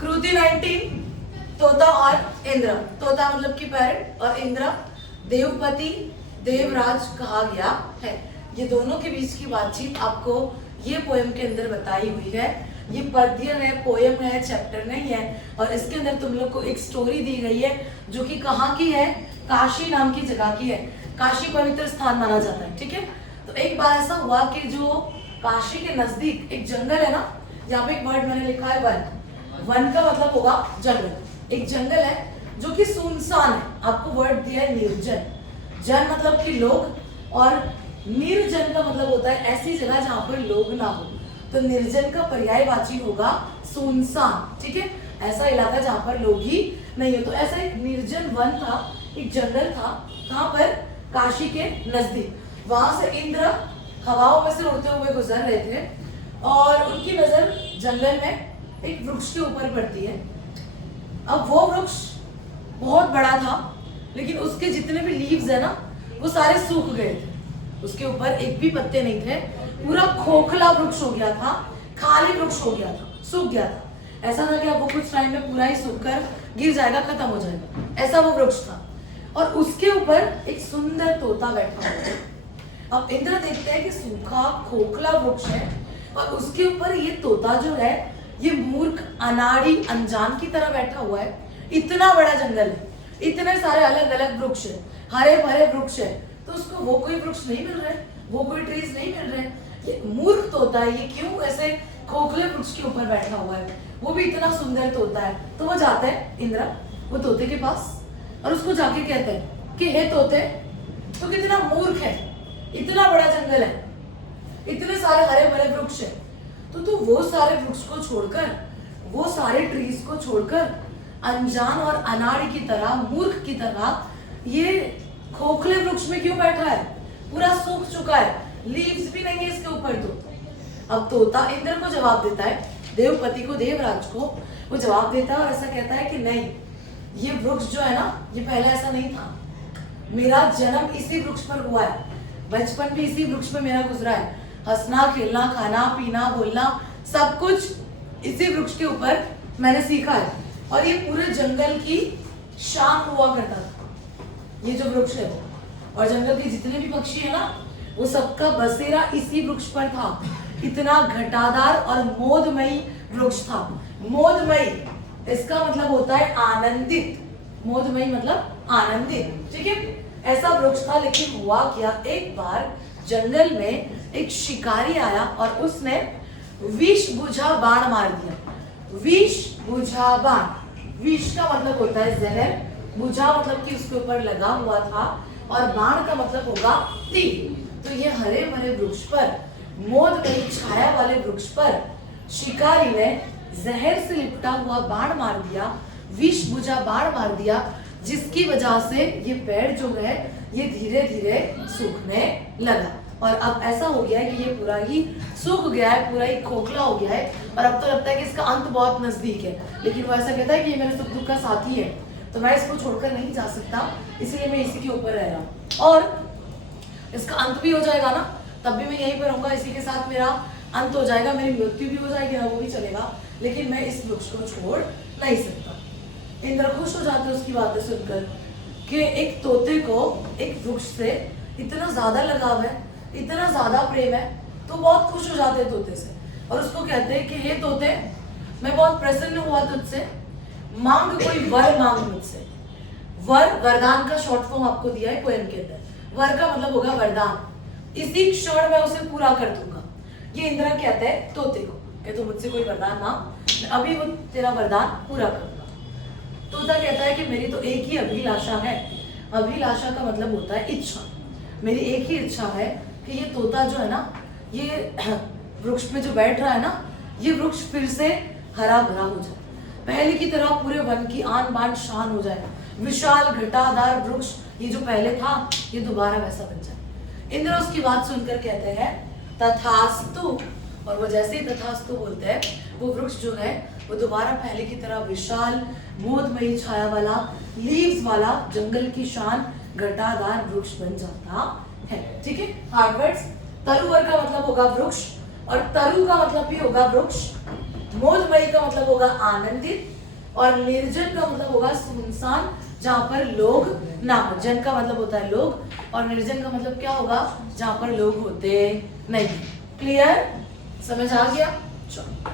कृति 19 तोता और इंद्र। तोता मतलब कि पैरट और इंद्र देवपति देवराज कहा गया है। ये दोनों के बीच की बातचीत आपको ये पोएम के अंदर बताई हुई है। ये पद्य है, पोएम है, चैप्टर नहीं है। और इसके अंदर तुम लोग को एक स्टोरी दी गई है जो कि कहाँ की है, काशी नाम की जगह की है। काशी पवित्र स्थान माना जाता है, ठीक है। तो एक बार ऐसा हुआ कि जो काशी के नजदीक एक जंगल है ना, यहाँ पे एक वर्ड मैंने लिखा है वन। वन का मतलब होगा जंगल। एक जंगल है जो कि सुनसान है। आपको वर्ड दिया है निर्जन। जन मतलब कि लोग और निर्जन का मतलब होता है ऐसी जगह जहाँ पर लोग ना हो। तो निर्जन का पर्यायवाची होगा सुनसान, ठीक है। ऐसा इलाका जहाँ पर लोग ही नहीं हो। तो ऐसा एक निर्जन वन था, एक जंगल था, कहाँ पर, काशी के नजदीक। वहां से इंद्र हवाओं में से उड़ते हुए गुजर रहे थे और उनकी नजर जंगल में एक वृक्ष के ऊपर पड़ती है। अब वो वृक्ष बहुत बड़ा था, लेकिन उसके जितने भी लीव्स है ना, वो सारे सूख गए थे। उसके ऊपर एक भी पत्ते नहीं थे। पूरा खोखला वृक्ष हो गया था, खाली वृक्ष हो गया था, सूख गया था। ऐसा था कि अब वो कुछ टाइम में पूरा ही सूखकर गिर जाएगा, खत्म हो जाएगा, ऐसा वो वृक्ष था। और उसके ऊपर एक सुंदर तोता बैठा हुआ है। अब इंद्र देखते हैं कि सूखा खोखला वृक्ष है और उसके ऊपर ये तोता जो है, ये मूर्ख अनाड़ी अनजान की तरह बैठा हुआ है। इतना बड़ा जंगल है, इतने सारे अलग अलग वृक्ष है, हरे भरे वृक्ष है, तो उसको वो कोई वृक्ष नहीं मिल रहे, वो कोई ट्रीज नहीं मिल रहे। ये मूर्ख तोता है, ये क्यों ऐसे खोखले वृक्ष के ऊपर बैठा हुआ है, वो भी इतना सुंदर तोता है। तो वो जाता है इंद्र वो तोते के पास और उसको जाके कहते हैं कि हे तोते, तो कितना मूर्ख है, इतना बड़ा जंगल है, इतने सारे हरे भरे वृक्ष है, तो तू वो सारे वृक्ष को छोड़कर, वो सारे ट्रीज को छोड़कर अनजान और अनाड़ी की तरह, मूर्ख की तरह ये खोखले वृक्ष में क्यों बैठा है? पूरा सूख चुका है, लीव्स भी नहीं है इसके ऊपर। तो अब तोता इंद्र को जवाब देता है, देवपति को, देवराज को वो जवाब देता है और ऐसा कहता है कि नहीं, ये वृक्ष जो है ना, ये पहले ऐसा नहीं था। मेरा जन्म इसी वृक्ष पर हुआ है, बचपन भी इसी वृक्ष में मेरा गुजरा है। हंसना, खेलना, खाना, पीना, बोलना, सब कुछ इसी वृक्ष के ऊपर मैंने सीखा है। और ये पूरे जंगल की शान हुआ करता था, ये जो वृक्ष है वो। और जंगल के जितने भी पक्षी है ना, वो सबका बसेरा इसी वृक्ष पर था। इतना घटादार और मोदमयी वृक्ष था। मोदमयी इसका मतलब होता है आनंदित। मोदमयी मतलब आनंदित, ठीक है। ऐसा वृक्ष था। लेकिन हुआ क्या, एक बार जंगल में एक शिकारी आया और उसने विष बुझा बाण मार दिया। विष बुझा बाण, विष का मतलब होता है जहर, बुझा मतलब कि उसके ऊपर लगा हुआ था, और बाण का मतलब होगा तीर। तो ये हरे भरे वृक्ष पर, मोदमयी छाया वाले वृक्ष पर शिकारी ने जहर से लिपटा हुआ बाण मार दिया, विष बुझा बाण मार दिया, जिसकी वजह से ये पेड़ जो है ये धीरे धीरे सूखने लगा। और अब ऐसा हो गया है कि ये पूरा ही सूख गया है, पूरा ही खोखला हो गया है। और अब तो लगता है कि इसका अंत बहुत नजदीक है। लेकिन वो ऐसा कहता है कि ये मेरे सुख दुख का साथी है, तो मैं इसको छोड़कर नहीं जा सकता, इसलिए मैं इसी के ऊपर रह रहा हूँ। और इसका अंत भी हो जाएगा ना, तब भी मैं यहीं पर रहूंगा, इसी के साथ मेरा अंत हो जाएगा, मेरी मृत्यु भी हो जाएगी ना, वो भी चलेगा, लेकिन मैं इस वृक्ष को छोड़ नहीं सकता। इंद्र खुश हो जाते उसकी बातें सुनकर कि एक तोते को एक वृक्ष से इतना ज्यादा लगाव है, इतना ज्यादा प्रेम है, तो बहुत खुश हो जाते हैं तोते से। और उसको कहते हैं कि हे तोते, मैं बहुत प्रसन्न हुआ तुझसे, मांग कोई वर मांग मुझसे। वर, वरदान का शॉर्ट फॉर्म आपको दिया है पोएम के अंदर। वर का मतलब होगा वरदान, इसी क्षण मैं उसे पूरा कर दूंगा। ये इंद्र कहते हैं तोते को कि तू मुझसे कोई वरदान मांग, मैं अभी वो तेरा वरदान पूरा करूंगा। तोता कहता है कि मेरी तो एक ही अभिलाषा है। अभिलाषा का मतलब होता है इच्छा। मेरी एक ही इच्छा है कि ये तोता जो है ना, ये वृक्ष में जो बैठ रहा है ना, ये वृक्ष फिर से हरा भरा हो जाए, पहले की तरह पूरे वन की आन बान शान हो जाए। विशाल घटादार वृक्ष ये जो पहले था, ये दोबारा वैसा बन जाए। इंद्र उसकी बात सुनकर कहते हैं तथास्तु, और वो जैसे ही तथास्तु बोलते हैं, वो वृक्ष जो है वो दोबारा पहले की तरह विशाल मोदमयी छाया वाला, लीव्स वाला, जंगल की शान घटादार वृक्ष बन जाता है, ठीक है। Hard words. तरुवर का मतलब होगा वृक्ष और तरु का मतलब भी होगा वृक्ष। मोदमयी का मतलब होगा आनंदित, और निर्जन का मतलब होगा सुनसान, जहां पर लोग ना हो। जन का मतलब होता है लोग, और निर्जन का मतलब क्या होगा, जहां पर लोग होते नहीं। क्लियर, समझ आ गया? चलो